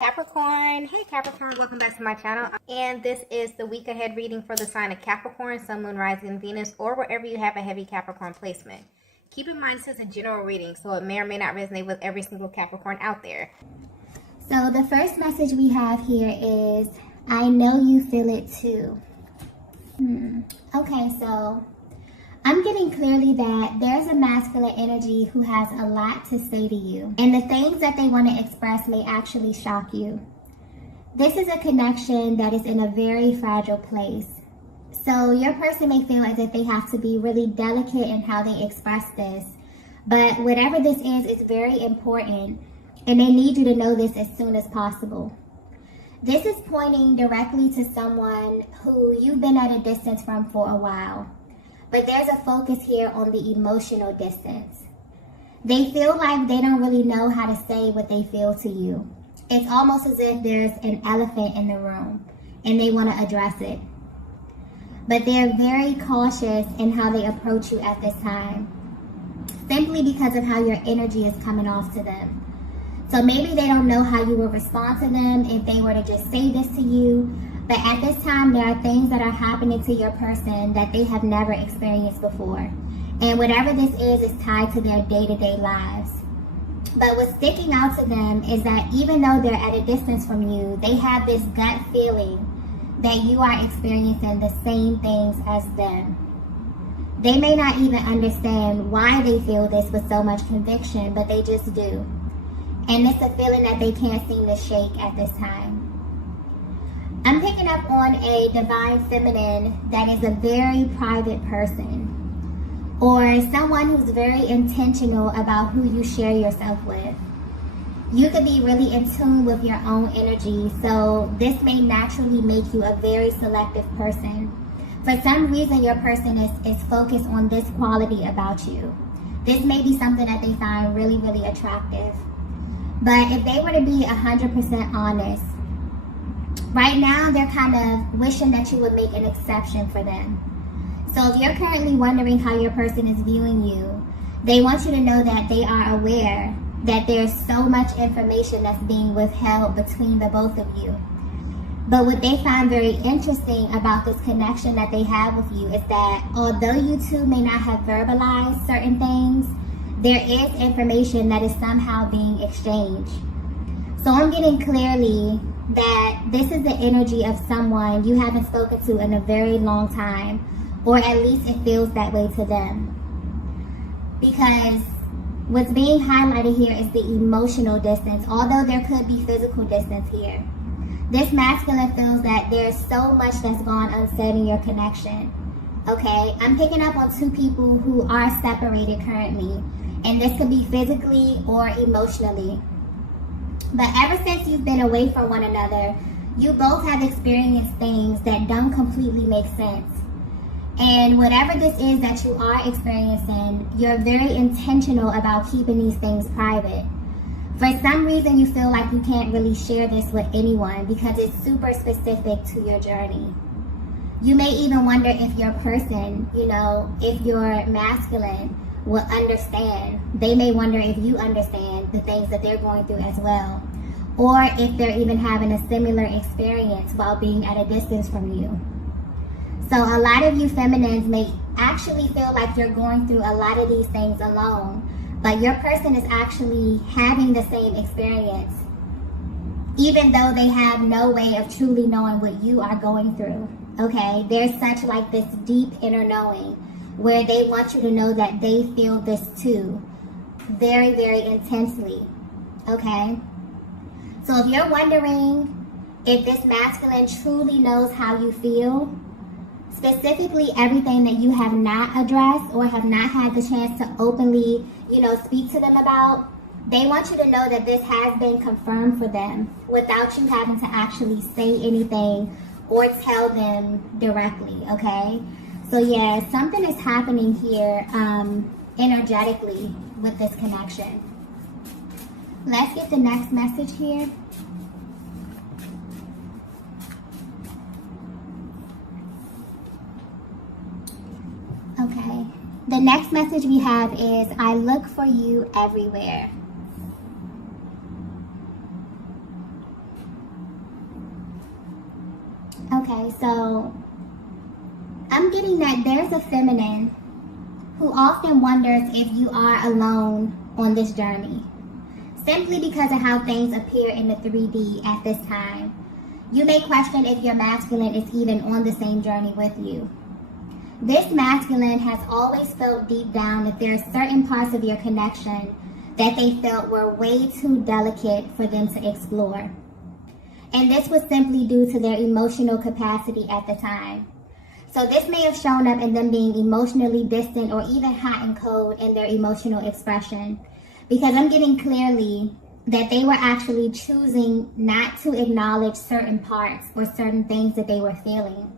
Capricorn. Hey Capricorn, welcome back to my channel. And this is the week ahead reading for the sign of Capricorn, Sun, Moon, Rising, Venus, or wherever you have a heavy Capricorn placement. Keep in mind this is a general reading, so it may or may not resonate with every single Capricorn out there. So the first message we have here is, I know you feel it too. Okay, so I'm getting clearly that there's a masculine energy who has a lot to say to you. And the things that they want to express may actually shock you. This is a connection that is in a very fragile place. So your person may feel as if they have to be really delicate in how they express this. But whatever this is very important. And they need you to know this as soon as possible. This is pointing directly to someone who you've been at a distance from for a while. But there's a focus here on the emotional distance. They feel like they don't really know how to say what they feel to you. It's almost as if there's an elephant in the room and they want to address it. But they're very cautious in how they approach you at this time, simply because of how your energy is coming off to them. So maybe they don't know how you will respond to them if they were to just say this to you. But at this time, there are things that are happening to your person that they have never experienced before. And whatever this is tied to their day-to-day lives. But what's sticking out to them is that even though they're at a distance from you, they have this gut feeling that you are experiencing the same things as them. They may not even understand why they feel this with so much conviction, but they just do. And it's a feeling that they can't seem to shake at this time. I'm picking up on a divine feminine that is a very private person, or someone who's very intentional about who you share yourself with. You could be really in tune with your own energy, so this may naturally make you a very selective person. For some reason, your person is focused on this quality about you. This may be something that they find really, really attractive. But if they were to be 100% honest, right now, they're kind of wishing that you would make an exception for them. So if you're currently wondering how your person is viewing you, they want you to know that they are aware that there's so much information that's being withheld between the both of you. But what they find very interesting about this connection that they have with you is that although you two may not have verbalized certain things, there is information that is somehow being exchanged. So I'm getting clearly that this is the energy of someone you haven't spoken to in a very long time, or at least it feels that way to them. Because what's being highlighted here is the emotional distance, although there could be physical distance here. This masculine feels that there's so much that's gone unsaid in your connection. Okay, I'm picking up on two people who are separated currently, and this could be physically or emotionally. But ever since you've been away from one another, you both have experienced things that don't completely make sense. And whatever this is that you are experiencing, you're very intentional about keeping these things private. For some reason, you feel like you can't really share this with anyone because it's super specific to your journey. You may even wonder if your person, if you're masculine, will understand. They may wonder if you understand the things that they're going through as well, or if they're even having a similar experience while being at a distance from you. So a lot of you feminines may actually feel like you're going through a lot of these things alone, but your person is actually having the same experience, even though they have no way of truly knowing what you are going through. Okay, there's such like this deep inner knowing where they want you to know that they feel this too, very, very intensely, okay? So if you're wondering if this masculine truly knows how you feel, specifically everything that you have not addressed or have not had the chance to openly, speak to them about, they want you to know that this has been confirmed for them without you having to actually say anything or tell them directly, okay? So yeah, something is happening here energetically with this connection. Let's get the next message here. Okay, the next message we have is, I look for you everywhere. Okay, so I'm getting that there's a feminine who often wonders if you are alone on this journey, simply because of how things appear in the 3D at this time. You may question if your masculine is even on the same journey with you. This masculine has always felt deep down that there are certain parts of your connection that they felt were way too delicate for them to explore. And this was simply due to their emotional capacity at the time. So this may have shown up in them being emotionally distant or even hot and cold in their emotional expression, because I'm getting clearly that they were actually choosing not to acknowledge certain parts or certain things that they were feeling.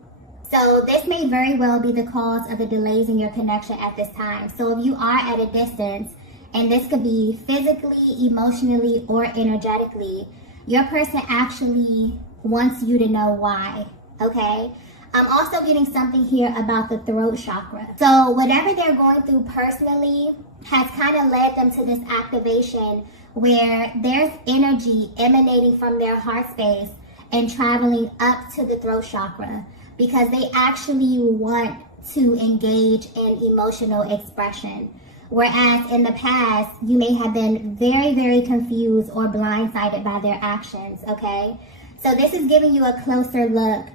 So this may very well be the cause of the delays in your connection at this time. So if you are at a distance, and this could be physically, emotionally, or energetically, your person actually wants you to know why, okay? I'm also getting something here about the throat chakra. So whatever they're going through personally has kind of led them to this activation where there's energy emanating from their heart space and traveling up to the throat chakra, because they actually want to engage in emotional expression. Whereas in the past, you may have been very, very confused or blindsided by their actions, okay? So this is giving you a closer look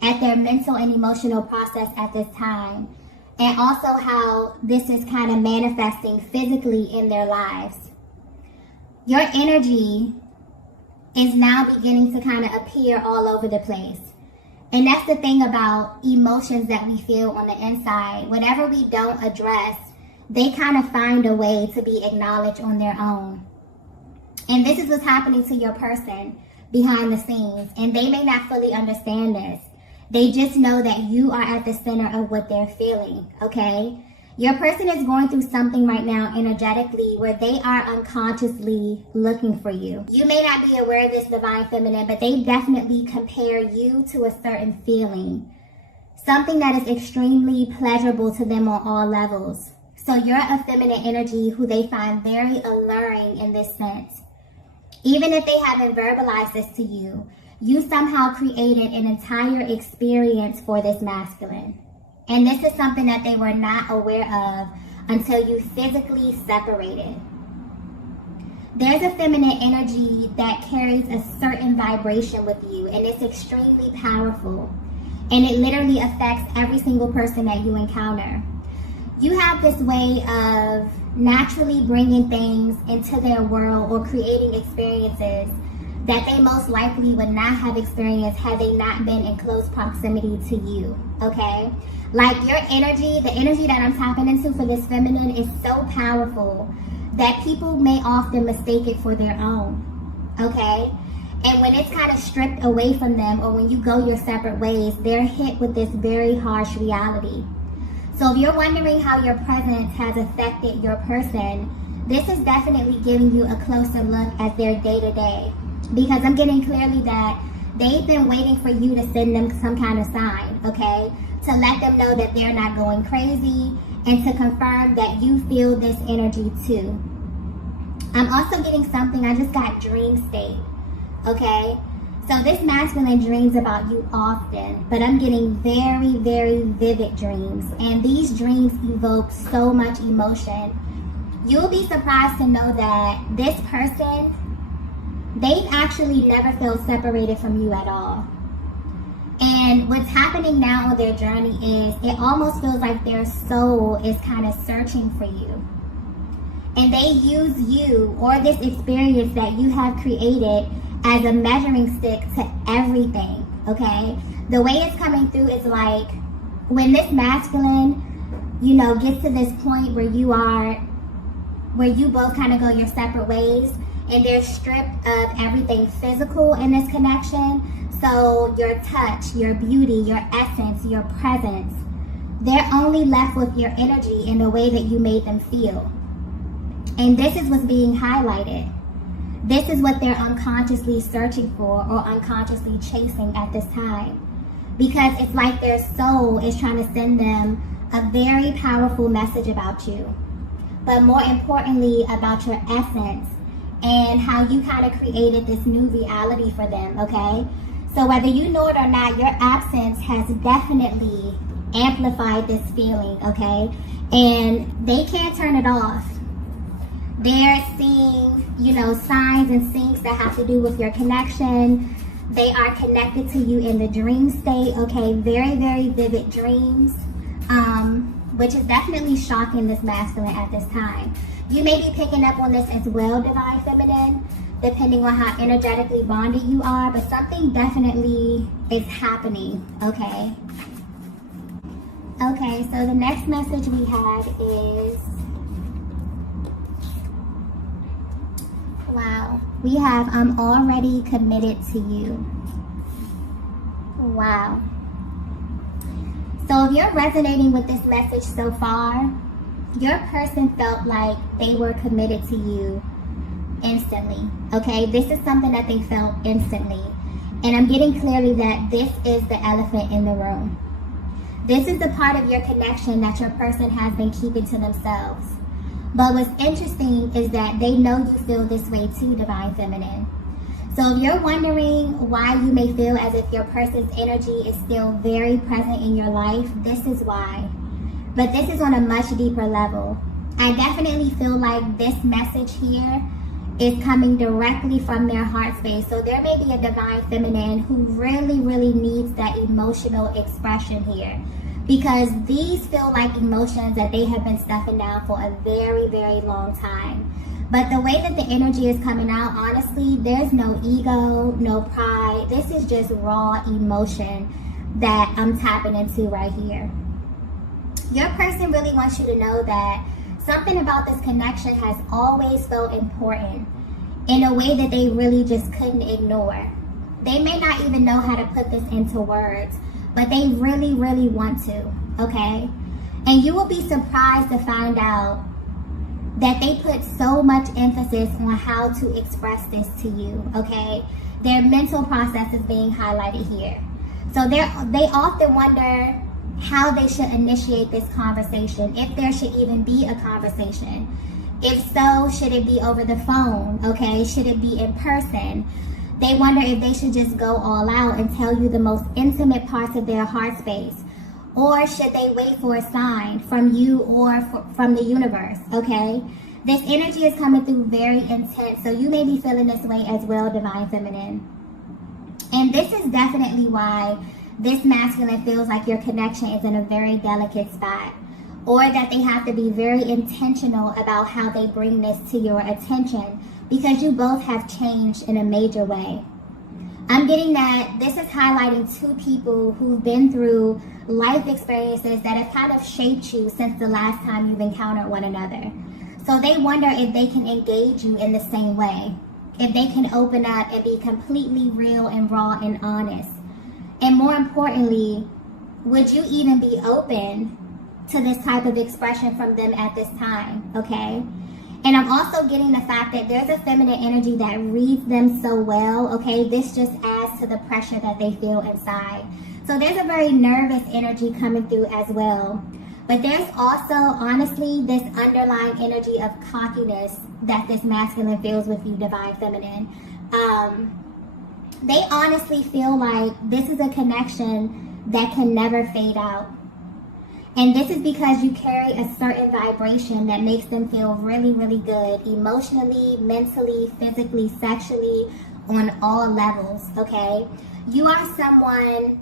at their mental and emotional process at this time, and also how this is kind of manifesting physically in their lives. Your energy is now beginning to kind of appear all over the place. And that's the thing about emotions that we feel on the inside. Whatever we don't address, they kind of find a way to be acknowledged on their own. And this is what's happening to your person behind the scenes. And they may not fully understand this. They just know that you are at the center of what they're feeling, okay? Your person is going through something right now energetically where they are unconsciously looking for you. You may not be aware of this, divine feminine, but they definitely compare you to a certain feeling. Something that is extremely pleasurable to them on all levels. So you're a feminine energy who they find very alluring in this sense. Even if they haven't verbalized this to you, you somehow created an entire experience for this masculine. And this is something that they were not aware of until you physically separated. There's a feminine energy that carries a certain vibration with you, and it's extremely powerful. And it literally affects every single person that you encounter. You have this way of naturally bringing things into their world or creating experiences that they most likely would not have experienced had they not been in close proximity to you, okay? Like your energy, the energy that I'm tapping into for this feminine is so powerful that people may often mistake it for their own, okay? And when it's kind of stripped away from them, or when you go your separate ways, they're hit with this very harsh reality. So if you're wondering how your presence has affected your person, this is definitely giving you a closer look at their day-to-day. Because I'm getting clearly that they've been waiting for you to send them some kind of sign, okay? To let them know that they're not going crazy, and to confirm that you feel this energy too. I'm also getting something, I just got dream state, okay? So this masculine dreams about you often, but I'm getting very, very vivid dreams. And these dreams evoke so much emotion. You'll be surprised to know that this person, they've actually never felt separated from you at all. And what's happening now on their journey is it almost feels like their soul is kind of searching for you. And they use you or this experience that you have created as a measuring stick to everything, okay? The way it's coming through is like when this masculine, you know, gets to this point where you both kind of go your separate ways, and they're stripped of everything physical in this connection. So your touch, your beauty, your essence, your presence, they're only left with your energy in the way that you made them feel. And this is what's being highlighted. This is what they're unconsciously searching for or unconsciously chasing at this time. Because it's like their soul is trying to send them a very powerful message about you. But more importantly, about your essence and how you kind of created this new reality for them, okay? So So whether you know it or not, your absence has definitely amplified this feeling, okay? And they can't turn it off. They're seeing, signs and syncs that have to do with your connection. They are connected to you in the dream state, okay? Very, very vivid dreams, which is definitely shocking this masculine at this time. You may be picking up on this as well, Divine Feminine, depending on how energetically bonded you are, but something definitely is happening, okay? Okay, so the next message we have is, wow, we have, I'm already committed to you. Wow. So if you're resonating with this message so far, your person felt like they were committed to you instantly, okay? This is something that they felt instantly. And I'm getting clearly that this is the elephant in the room. This is the part of your connection that your person has been keeping to themselves. But what's interesting is that they know you feel this way too, Divine Feminine. So if you're wondering why you may feel as if your person's energy is still very present in your life, this is why. But this is on a much deeper level. I definitely feel like this message here is coming directly from their heart space. So there may be a Divine Feminine who really, really needs that emotional expression here, because these feel like emotions that they have been stuffing down for a very, very long time. But the way that the energy is coming out, honestly, there's no ego, no pride. This is just raw emotion that I'm tapping into right here. Your person really wants you to know that something about this connection has always felt important in a way that they really just couldn't ignore. They may not even know how to put this into words, but they really, really want to, okay? And you will be surprised to find out that they put so much emphasis on how to express this to you, okay? Their mental process is being highlighted here. So they often wonder how they should initiate this conversation, if there should even be a conversation. If so, should it be over the phone, okay? Should it be in person? They wonder if they should just go all out and tell you the most intimate parts of their heart space. Or should they wait for a sign from you or from the universe, okay? This energy is coming through very intense, so you may be feeling this way as well, Divine Feminine. And this is definitely why this masculine feels like your connection is in a very delicate spot, or that they have to be very intentional about how they bring this to your attention, because you both have changed in a major way. I'm getting that this is highlighting two people who've been through life experiences that have kind of shaped you since the last time you've encountered one another. So they wonder if they can engage you in the same way, if they can open up and be completely real and raw and honest. And more importantly, would you even be open to this type of expression from them at this time, okay? And I'm also getting the fact that there's a feminine energy that reads them so well, okay? This just adds to the pressure that they feel inside. So there's a very nervous energy coming through as well. But there's also, honestly, this underlying energy of cockiness that this masculine feels with you, Divine Feminine. They honestly feel like this is a connection that can never fade out. And this is because you carry a certain vibration that makes them feel really, really good emotionally, mentally, physically, sexually, on all levels, okay? You are someone,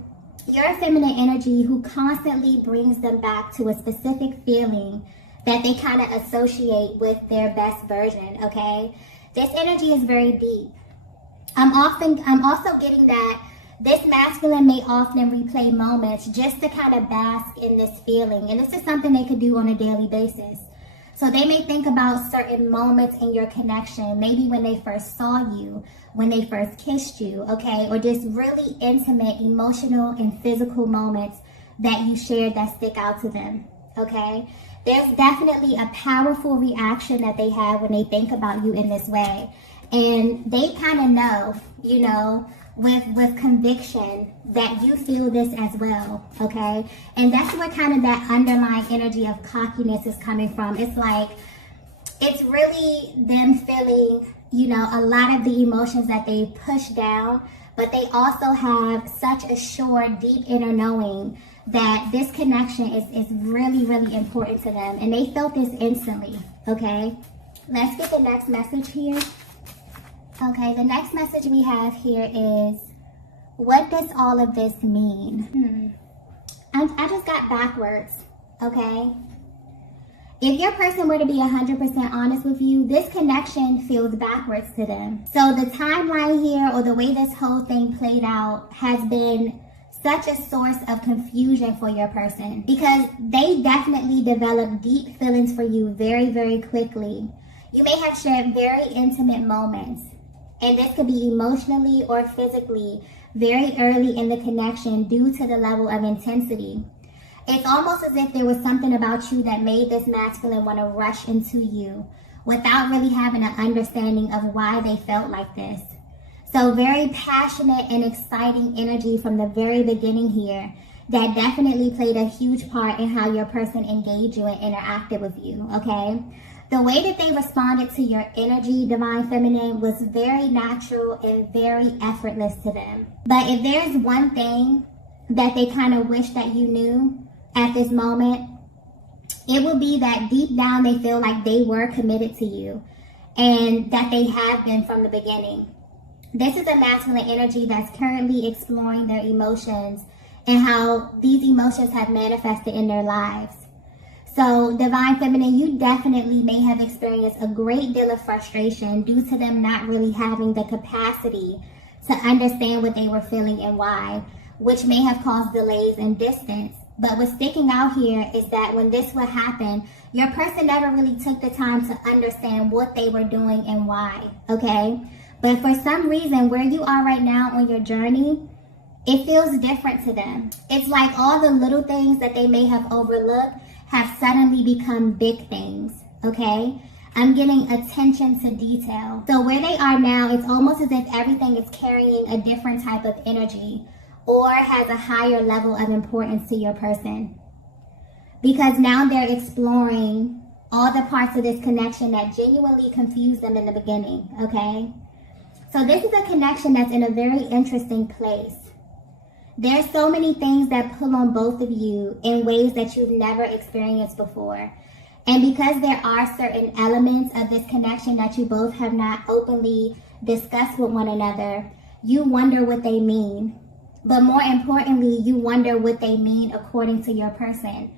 you're a feminine energy who constantly brings them back to a specific feeling that they kind of associate with their best version, okay? This energy is very deep. I'm also getting that this masculine may often replay moments just to kind of bask in this feeling. And this is something they could do on a daily basis. So they may think about certain moments in your connection, maybe when they first saw you, when they first kissed you, okay? Or just really intimate, emotional, and physical moments that you shared that stick out to them, okay? There's definitely a powerful reaction that they have when they think about you in this way. And they kind of know, you know, with conviction that you feel this as well, okay? And that's where kind of that underlying energy of cockiness is coming from. It's like, it's really them feeling, you know, a lot of the emotions that they push down, but they also have such a sure, deep inner knowing that this connection is really, really important to them. And they felt this instantly, okay? Let's get the next message here. Okay, the next message we have here is, what does all of this mean? I just got backwards, okay? If your person were to be 100% honest with you, this connection feels backwards to them. So the timeline here, or the way this whole thing played out, has been such a source of confusion for your person, because they definitely developed deep feelings for you very, very quickly. You may have shared very intimate moments, and this could be emotionally or physically very early in the connection due to the level of intensity. It's almost as if there was something about you that made this masculine want to rush into you without really having an understanding of why they felt like this. So very passionate and exciting energy from the very beginning here that definitely played a huge part in how your person engaged you and interacted with you, okay? The way that they responded to your energy, Divine Feminine, was very natural and very effortless to them. But if there's one thing that they kind of wish that you knew at this moment, it would be that deep down they feel like they were committed to you, and that they have been from the beginning. This is a masculine energy that's currently exploring their emotions and how these emotions have manifested in their lives. So, Divine Feminine, you definitely may have experienced a great deal of frustration due to them not really having the capacity to understand what they were feeling and why, which may have caused delays and distance. But what's sticking out here is that when this would happen, your person never really took the time to understand what they were doing and why, okay? But for some reason, where you are right now on your journey, it feels different to them. It's like all the little things that they may have overlooked have suddenly become big things, okay? I'm getting attention to detail. So where they are now, it's almost as if everything is carrying a different type of energy or has a higher level of importance to your person. Because now they're exploring all the parts of this connection that genuinely confused them in the beginning, okay? So this is a connection that's in a very interesting place. There's so many things that pull on both of you in ways that you've never experienced before. And because there are certain elements of this connection that you both have not openly discussed with one another, you wonder what they mean. But more importantly, you wonder what they mean according to your person.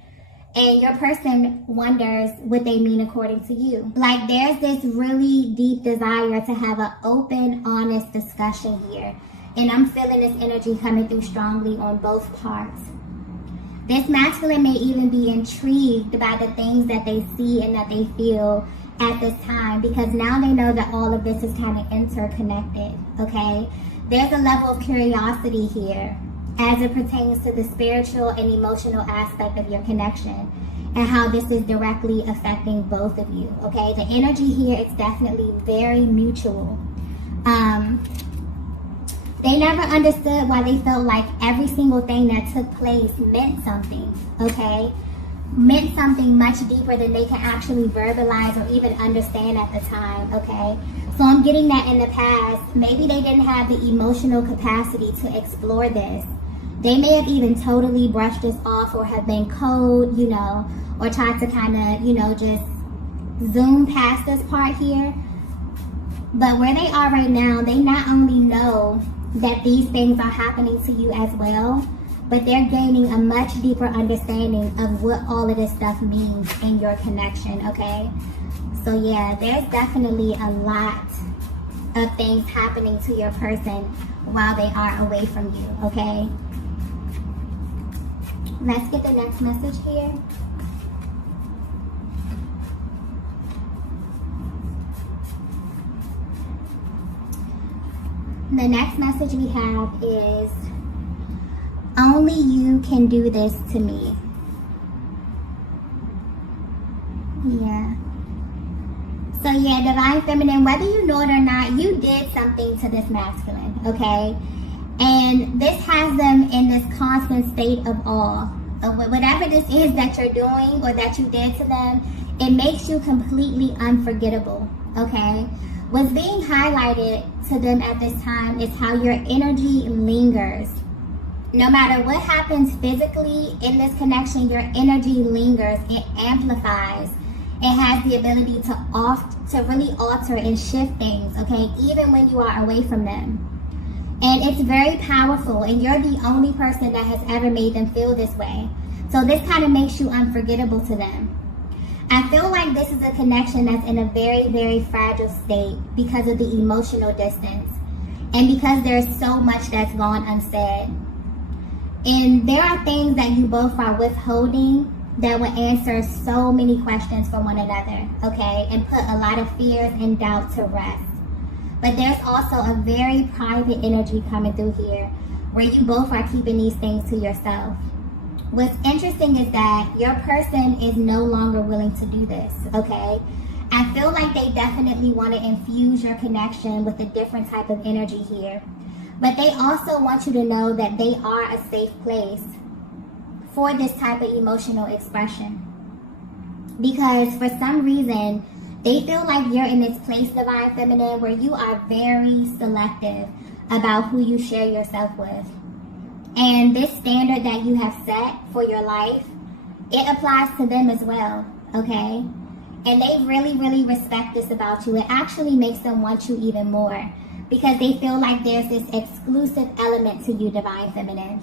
And your person wonders what they mean according to you. Like, there's this really deep desire to have an open, honest discussion here. And I'm feeling this energy coming through strongly on both parts. This masculine may even be intrigued by the things that they see and that they feel at this time, because now they know that all of this is kind of interconnected, okay? There's a level of curiosity here as it pertains to the spiritual and emotional aspect of your connection and how this is directly affecting both of you, okay? The energy here is definitely very mutual. They never understood why they felt like every single thing that took place meant something, okay? Meant something much deeper than they can actually verbalize or even understand at the time, okay? So I'm getting that in the past, maybe they didn't have the emotional capacity to explore this. They may have even totally brushed this off or have been cold, you know, or tried to kind of, you know, just zoom past this part here. But where they are right now, they not only know that these things are happening to you as well, but they're gaining a much deeper understanding of what all of this stuff means in your connection, okay? So yeah, there's definitely a lot of things happening to your person while they are away from you, okay? Let's get the next message here. The next message we have is, only you can do this to me. Yeah. So yeah, Divine Feminine, whether you know it or not, you did something to this masculine, okay? And this has them in this constant state of awe. Whatever this is that you're doing or that you did to them, it makes you completely unforgettable, okay? What's being highlighted to them at this time is how your energy lingers. No matter what happens physically in this connection, your energy lingers. It amplifies. It has the ability to really alter and shift things, okay, even when you are away from them. And it's very powerful, and you're the only person that has ever made them feel this way. So this kind of makes you unforgettable to them. I feel like this is a connection that's in a very, very fragile state because of the emotional distance and because there's so much that's gone unsaid. And there are things that you both are withholding that will answer so many questions for one another, okay, and put a lot of fears and doubt to rest. But there's also a very private energy coming through here where you both are keeping these things to yourself. What's interesting is that your person is no longer willing to do this, okay? I feel like they definitely want to infuse your connection with a different type of energy here. But they also want you to know that they are a safe place for this type of emotional expression. Because for some reason, they feel like you're in this place, Divine Feminine, where you are very selective about who you share yourself with. And this standard that you have set for your life, it applies to them as well, okay? And they really, really respect this about you. It actually makes them want you even more because they feel like there's this exclusive element to you, Divine Feminine.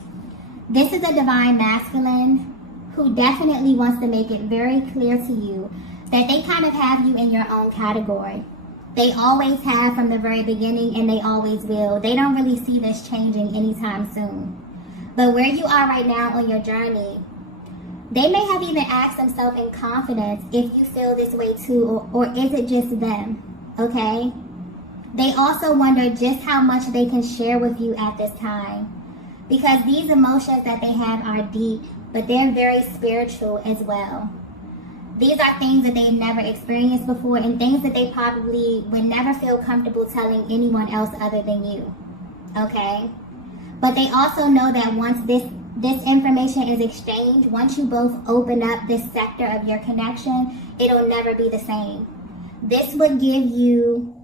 This is a Divine Masculine who definitely wants to make it very clear to you that they kind of have you in your own category. They always have from the very beginning, and they always will. They don't really see this changing anytime soon. But where you are right now on your journey, they may have even asked themselves in confidence if you feel this way too, or is it just them, okay? They also wonder just how much they can share with you at this time. Because these emotions that they have are deep, but they're very spiritual as well. These are things that they've never experienced before and things that they probably would never feel comfortable telling anyone else other than you, okay? But they also know that once this information is exchanged, once you both open up this sector of your connection, it'll never be the same. This would give you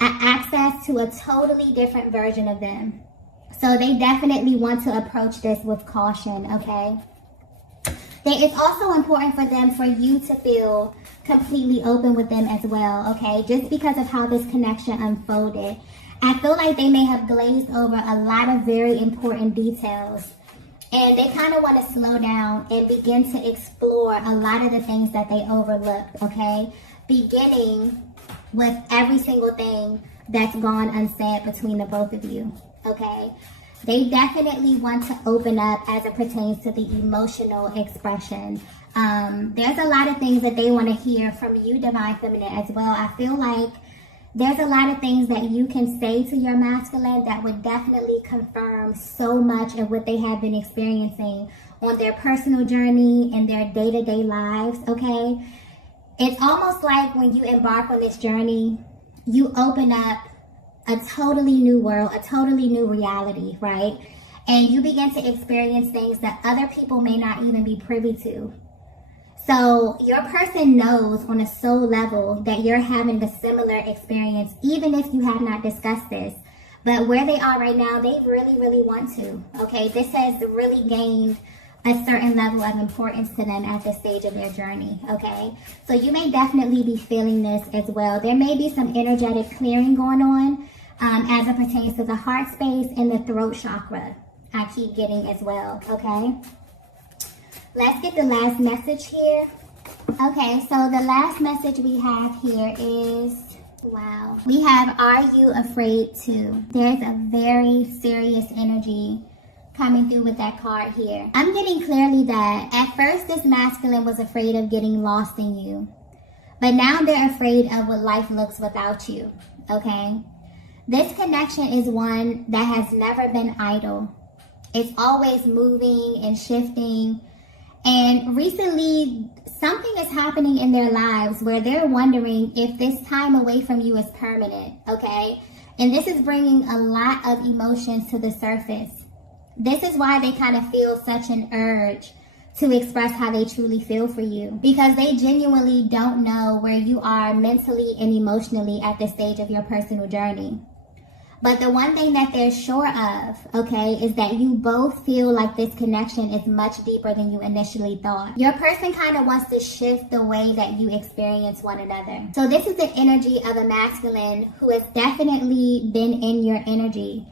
access to a totally different version of them. So they definitely want to approach this with caution, okay? It's also important for them for you to feel completely open with them as well, okay? Just because of how this connection unfolded. I feel like they may have glazed over a lot of very important details. And they kind of want to slow down and begin to explore a lot of the things that they overlooked, okay? Beginning with every single thing that's gone unsaid between the both of you, okay? They definitely want to open up as it pertains to the emotional expression. There's a lot of things that they want to hear from you, Divine Feminine, as well. I feel like there's a lot of things that you can say to your masculine that would definitely confirm so much of what they have been experiencing on their personal journey and their day-to-day lives, okay? It's almost like when you embark on this journey, you open up a totally new world, a totally new reality, right? And you begin to experience things that other people may not even be privy to. So your person knows on a soul level that you're having a similar experience, even if you have not discussed this. But where they are right now, they really, really want to, okay? This has really gained a certain level of importance to them at this stage of their journey, okay? So you may definitely be feeling this as well. There may be some energetic clearing going on as it pertains to the heart space and the throat chakra. I keep getting as well, okay? Let's get the last message here. Okay, so the last message we have here is, wow. We have, are you afraid to? There's a very serious energy coming through with that card here. I'm getting clearly that at first this masculine was afraid of getting lost in you. But now they're afraid of what life looks without you, okay? This connection is one that has never been idle. It's always moving and shifting. And recently, something is happening in their lives where they're wondering if this time away from you is permanent, okay? And this is bringing a lot of emotions to the surface. This is why they kind of feel such an urge to express how they truly feel for you, because they genuinely don't know where you are mentally and emotionally at this stage of your personal journey. But the one thing that they're sure of, okay, is that you both feel like this connection is much deeper than you initially thought. Your person kind of wants to shift the way that you experience one another. So this is the energy of a masculine who has definitely been in your energy,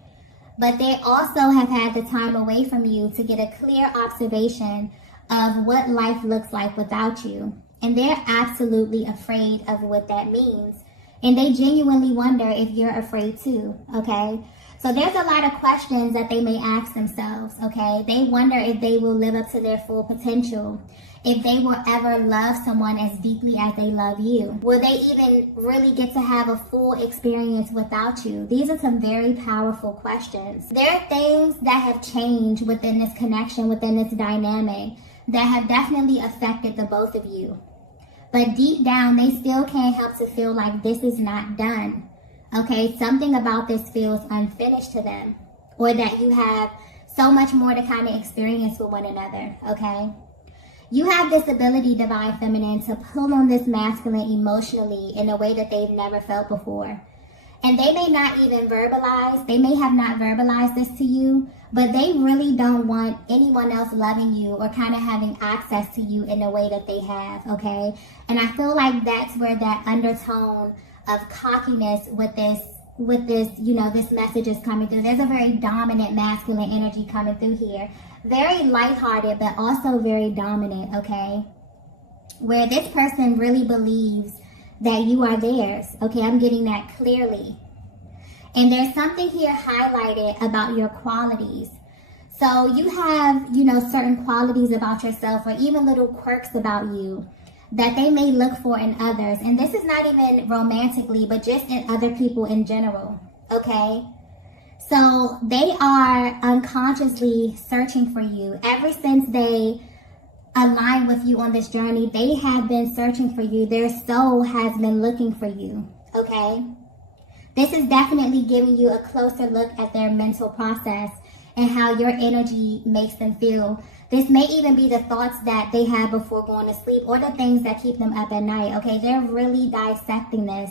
but they also have had the time away from you to get a clear observation of what life looks like without you. And they're absolutely afraid of what that means. And they genuinely wonder if you're afraid too, okay? So there's a lot of questions that they may ask themselves, okay? They wonder if they will live up to their full potential, if they will ever love someone as deeply as they love you. Will they even really get to have a full experience without you? These are some very powerful questions. There are things that have changed within this connection, within this dynamic, that have definitely affected the both of you. But deep down, they still can't help to feel like this is not done. Okay, something about this feels unfinished to them, or that you have so much more to kind of experience with one another, okay? You have this ability, Divine Feminine, to pull on this masculine emotionally in a way that they've never felt before. And they may not even verbalize, they may have not verbalized this to you, but they really don't want anyone else loving you or kind of having access to you in the way that they have, okay? And I feel like that's where that undertone of cockiness with this, this message is coming through. There's a very dominant masculine energy coming through here. Very lighthearted, but also very dominant, okay? Where this person really believes that you are theirs, okay? I'm getting that clearly. And there's something here highlighted about your qualities. So you have, certain qualities about yourself, or even little quirks about you that they may look for in others. And this is not even romantically, but just in other people in general, okay? So they are unconsciously searching for you. Ever since they align with you on this journey, they have been searching for you. Their soul has been looking for you, okay? This is definitely giving you a closer look at their mental process and how your energy makes them feel. This may even be the thoughts that they have before going to sleep, or the things that keep them up at night, okay? They're really dissecting this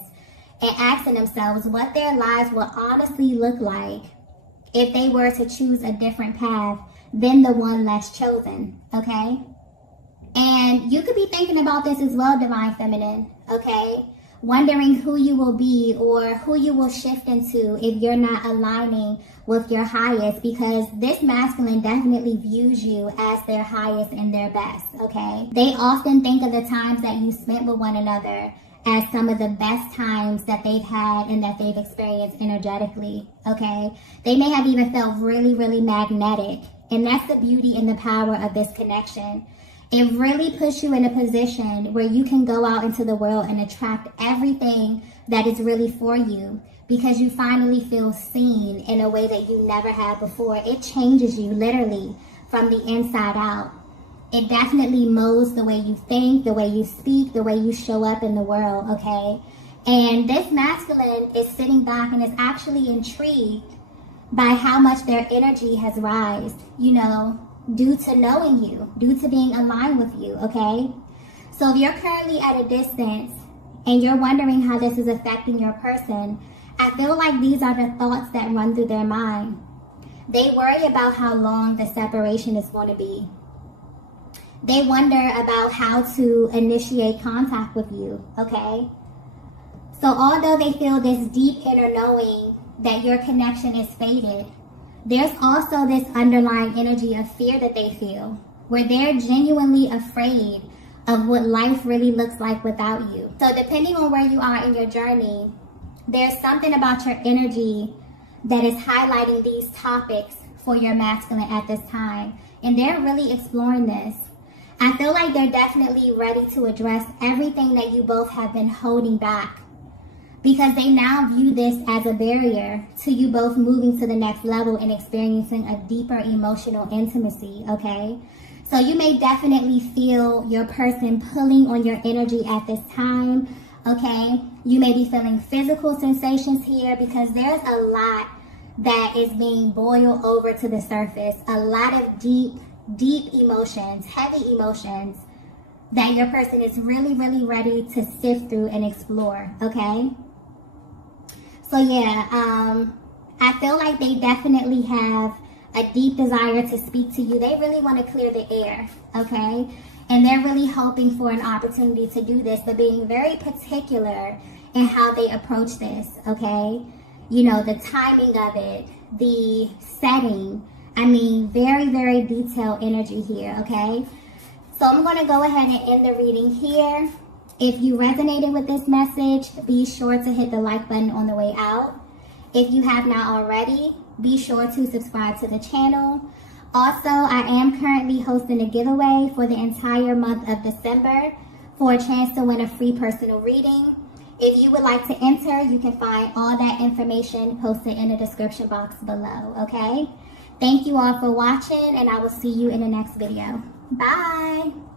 and asking themselves what their lives will honestly look like if they were to choose a different path than the one less chosen, okay? And you could be thinking about this as well, Divine Feminine, okay? Wondering who you will be or who you will shift into if you're not aligning with your highest, because this masculine definitely views you as their highest and their best, okay? They often think of the times that you spent with one another as some of the best times that they've had and that they've experienced energetically, okay? They may have even felt really, really magnetic, and that's the beauty and the power of this connection. It really puts you in a position where you can go out into the world and attract everything that is really for you, because you finally feel seen in a way that you never have before. It changes you literally from the inside out. It definitely molds the way you think, the way you speak, the way you show up in the world, okay? And this masculine is sitting back and is actually intrigued by how much their energy has risen, due to knowing you, due to being aligned with you, okay? So if you're currently at a distance and you're wondering how this is affecting your person, I feel like these are the thoughts that run through their mind. They worry about how long the separation is going to be. They wonder about how to initiate contact with you, okay? So although they feel this deep inner knowing that your connection is fated, there's also this underlying energy of fear that they feel, where they're genuinely afraid of what life really looks like without you. So depending on where you are in your journey, there's something about your energy that is highlighting these topics for your masculine at this time. And they're really exploring this. I feel like they're definitely ready to address everything that you both have been holding back, because they now view this as a barrier to you both moving to the next level and experiencing a deeper emotional intimacy, okay? So you may definitely feel your person pulling on your energy at this time, okay? You may be feeling physical sensations here, because there's a lot that is being boiled over to the surface. A lot of deep emotions, heavy emotions that your person is really, really ready to sift through and explore, okay? So yeah, I feel like they definitely have a deep desire to speak to you. They really want to clear the air, okay? And they're really hoping for an opportunity to do this, but being very particular in how they approach this, okay? You know, the timing of it, the setting. I mean, very, very detailed energy here, okay? So I'm going to go ahead and end the reading here. If you resonated with this message, be sure to hit the like button on the way out. If you have not already, be sure to subscribe to the channel. Also, I am currently hosting a giveaway for the entire month of December for a chance to win a free personal reading. If you would like to enter, you can find all that information posted in the description box below, okay? Thank you all for watching, and I will see you in the next video. Bye!